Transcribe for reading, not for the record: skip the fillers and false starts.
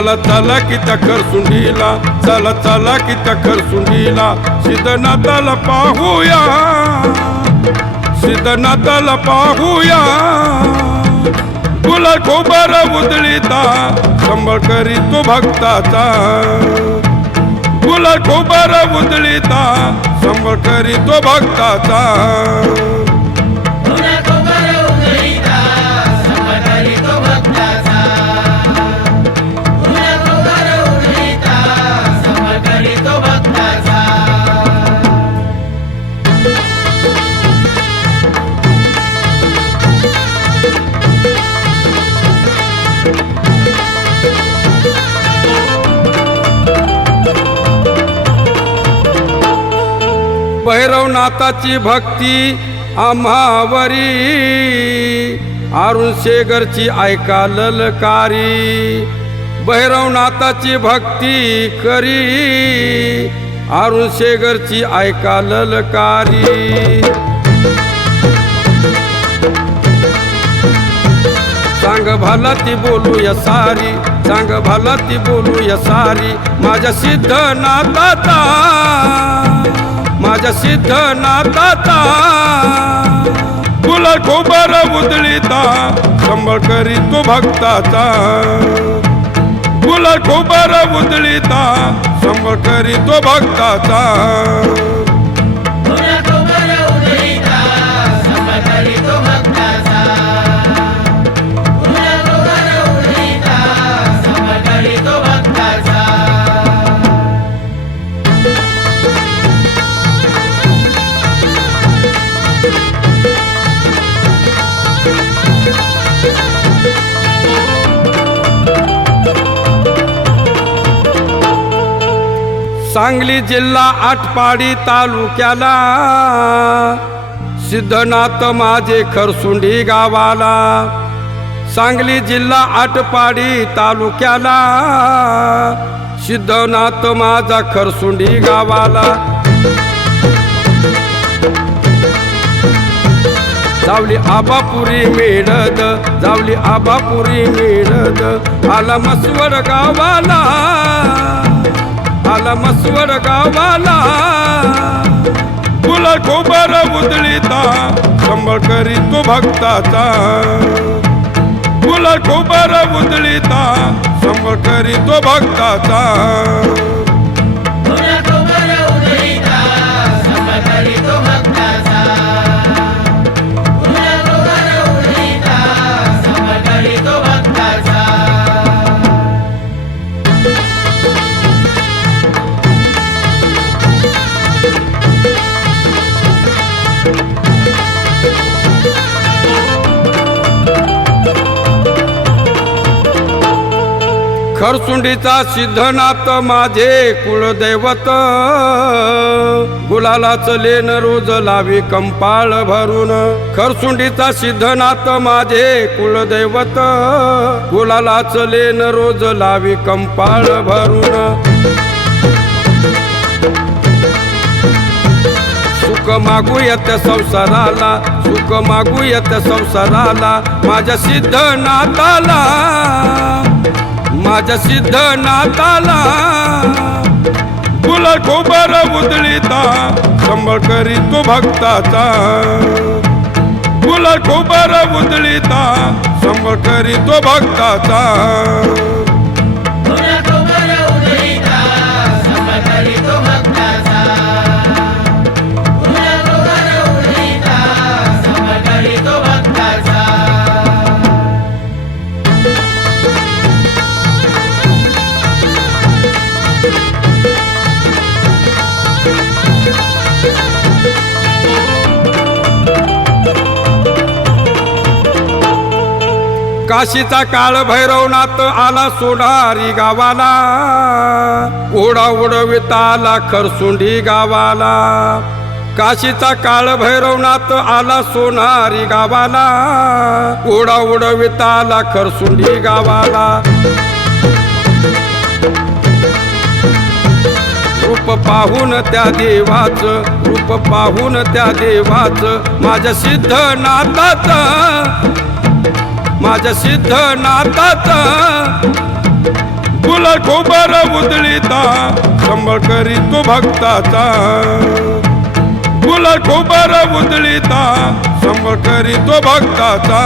चला चला की त्या खरसुंडीला, चला चला की त्या खरसुंडीला, सिद्धनाथाला पाहूया, सिद्धनाथाला पाहूया. गुलाल खोबर उधळीता संबळ करीतो भक्ताचा, गुलाल खोबर उधळीता संबळ करीतो भक्ताचा. भैरवनाथाची भक्ती आम्हावरी, अरुण शेगरची ऐका ललकारी. भैरवनाथाची भक्ती करी, अरुण शेगरची ऐका ललकारी. सांग भला ती बोलूया सारी, सांग भला ती बोलूया सारी. माझ्या सिद्धनाथाचा, माझ्या सिद्धनाथाचा, गुलाल खोबर उधळीता संबळ करीतो भक्ताचा, गुलाल खोबर उधळीता संबळ करीतो भक्ताचा. सांगली जिल्हा आटपाडी तालुक्याला, सिद्धनाथ माझे खरसुंडी गावाला. सांगली जिल्हा आटपाडी तालुक्याला, सिद्धनाथ माझा खरसुंडी गावाला. जावली आबापुरी मिळद, जावली आबापुरी मिळद, आला मसवड गावाला, आला मसवड गावाला. गुलाल खोबर उधळीता संबळ करीतो भक्ताचा, गुलाल खोबर उधळीता संबळ करीतो भक्ताचा. खरसुंडीचा सिद्धनाथ माझे कुळदैवत, गुलालाच लेन रोज लावी कंपाळ भरून. खरसुंडीचा सिद्धनाथ माझे कुळदैवत, गुलालाच लेन रोज लावी कंपाळ भरून. सुख मागूया त्या संसाराला, सुख मागूया त्या संसाराला, माझ्या सिद्धनाथाला, माझ्या सिद्धनाथाला. गुलाल खोबर उधळीता संबळ करीतो भक्ताचा, गुलाल खोबर उधळीता संबळ करीतो भक्ताचा. काशीचा काळ भैरवनाथ आला सोनारी गावाला, घोडा उडविता आला खरसुंडी गावाला. काशीचा काळ भैरवनाथ आला सोनारी गावाला, घोडा उडविता आला खरसुंडी गावाला. रूप पाहून त्या देवाचं, रूप पाहून त्या देवाचं, माझ्या सिद्धनाथाचं, माझ्या सिद्धनाथाचं. गुलाल खोबर उधळीता संबळ करीतो भक्ताचा गुलाल खोबर उधळीता संबळ करीतो भक्ताचा